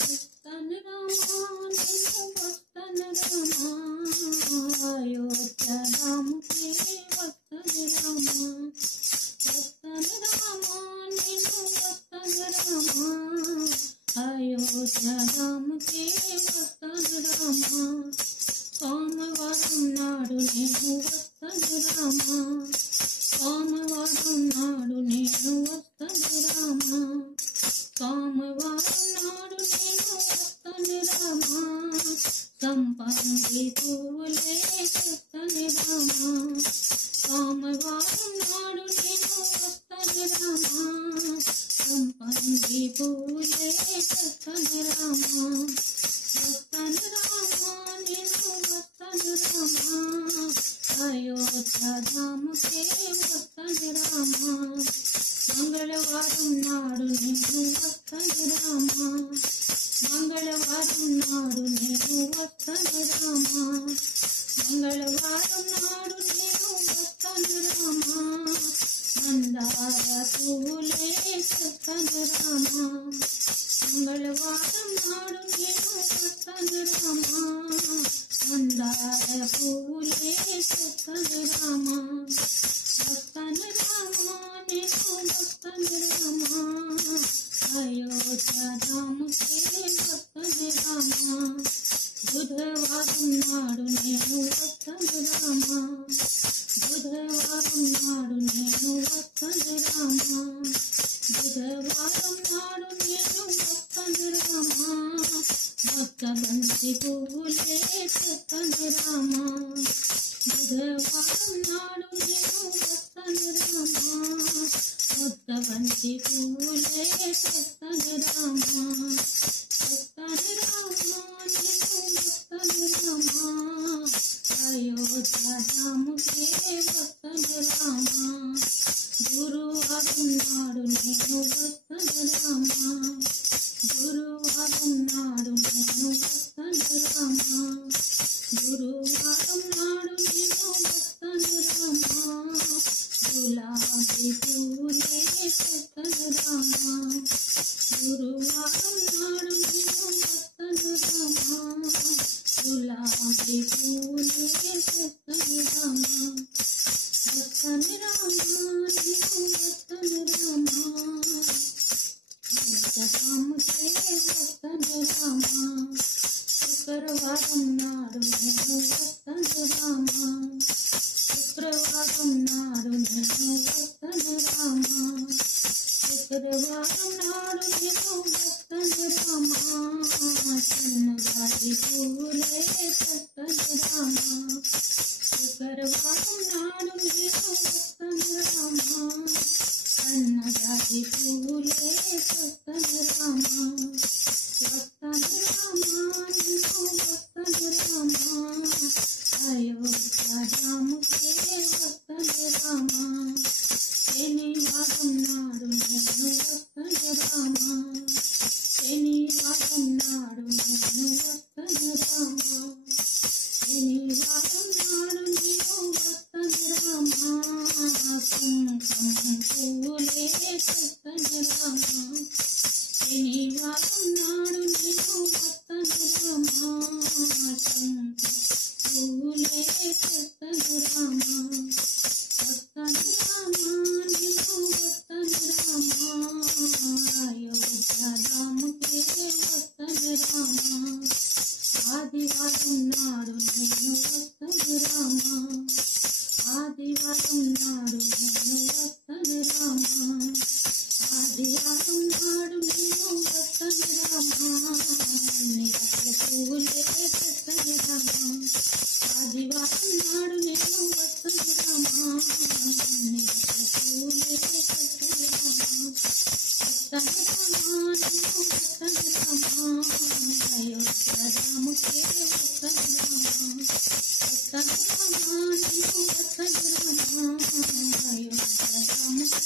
వస్తన రామా నేను వస్తన రామా అయోధ్య రాముకే వస్తన రామా వస్తన రామా నేను వస్తన రామా అయోధ్య రాముకే వస్తన రామా సోమవారం నాడు నేను వస్తన రామా సోమవారం నాడు నేను వస్తన రామా సోమవారం నాడు నేను వస్తన రామా సంపంగి పువ్వులే వస్తన రామా సోమవారం నాడు నేను వస్తన రామా సంపంగి పువ్వులే వస్తన రామా వస్తన రామా నేను వస్తన రామా అయోధ్య రాముకే వస్తన రామా మంగళవారం నాడు నేను వస్తన రామా మంగళవారం నాడు నేను వస్తన రామా మంగళవారం నాడు నేను వస్తన రామా మందార పువ్వులే వస్తన రామా మంగళవారం నాడు నేను వస్తన రామా మందార పువ్వులే వస్తన రామా వస్తన రామా నేను వస్తన రామా అయోధ్య రాముకే వస్తన రామా బుధవారం నాడు నేను వస్తన రామా బుధవారం నాడు నేను వస్తన రామా బుధవారం నాడు నేను వస్తన రామా భక్త బంతి పువ్వులే వస్తన రామా బుధవారం నాడు నేను వస్తన రామా భక్త బంతి పువ్వులే వస్తన రామా వస్తన రామా నేను వస్తన రామా అయోధ్య రాముకే వస్తన రామా గురువారం నాడు నేను వస్తన రామా గురువారం నాడు నేను వస్తన రామా గురువారం నాడు నేను వస్తన రామా గులాబీ పువ్వులే వస్తన రామా గురువారం నాడు నేను వస్తన రామా గులాబీ పువ్వులే వస్తన రామా వస్తన రామా నేను వస్తన రామా రాముకే వస్తన రామా శుక్రవారం నాడు నేను వస్తన రామా శుక్రవారం నాడు నేను వస్తన రామా శుక్రవారం నాడు నేను వస్తన రామా సన్నజాజి పువ్వులే వస్తన రామా శుక్రవారం నాడు నేను వస్తన రామా సన్నజాజి పువ్వులే వస్తన రామా వస్తన రామా నేను వస్తన రామా అయోధ్య రాముకే వస్తన రామా శనివారం నాడు నేను వస్తన రామా శనివారం నాడు నేను వస్తన రామా శనివారం నాడు నేను వస్తన రామా కుంకుమ పువ్వులే వస్తన రామా శనివారం నాడు నేను వస్తన రామా పువ్వులే వస్తన రామా వస్తన రామా నేను వస్తన రామా అయోధ్య రాముకే వస్తన రామా ఆదివారం నాడు నేను వస్తన రామా ఆదివారం నాడు నేను వస్తన రామా ఆదివారం నాడు నేను వస్తన రామా నిరసల పువ్వులే వస్తన రామా ఆదివారం నాడు నేను వస్తన రామా నిరసల పువ్వులే వస్తన రామా వస్తన రామా నేను వస్తన రామా అయోధ్య రాముకే వస్తన రామా వస్తన రామా నేను వస్తన రామా అయోధ్య రాముకే